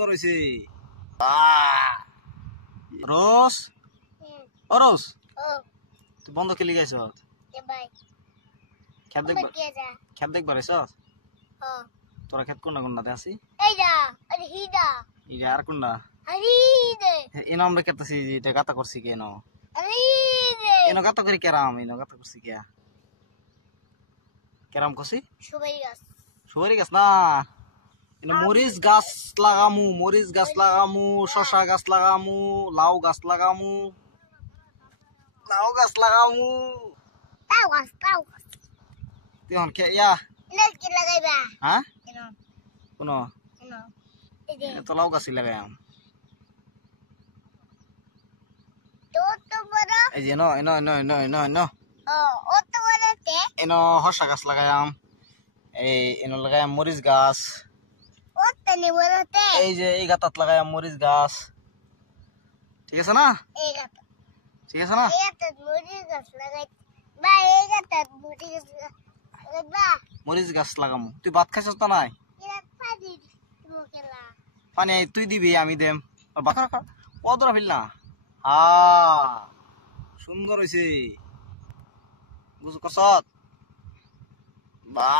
সুন্দর হইছে। রোজ ও রোজ তুই বন্ধ খেলি গেছ খেত দেখবার এস তোরা খেত কোনটা কোনটাতে আছি আর কোনটা এনো আমরা খেতেছি এটা গাতা করছি কেন এনো গাতা করি কেরাম এনো গাতা করছি কে কেরাম করছি সুপারি গাছ না এনো মরিচ গাছ লাগামু শশা গাছ লাগামু লাউ গাছ লাগামু তুই এখন কে ইয়া হ্যাঁ কোন তো লাউ গাছই লাগাইম এই যে এনো হর্ষা গাছ লাগাইম এনো লাগাইম মরিচ গাছ এই যে এই গাতাত লাগাইম মরিচ গাছ ঠিক আছে না মরিচ গাছ লাগামু তুই ভাত খাইছস না নাই পানি তুই দিবি আমি দেম কদরা ফেল না সুন্দর হয়েছে বুঝ কসত বা